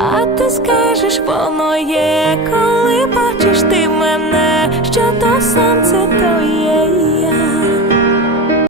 А ти скажеш, воно є, коли бачиш ти мене, що то сонце то є.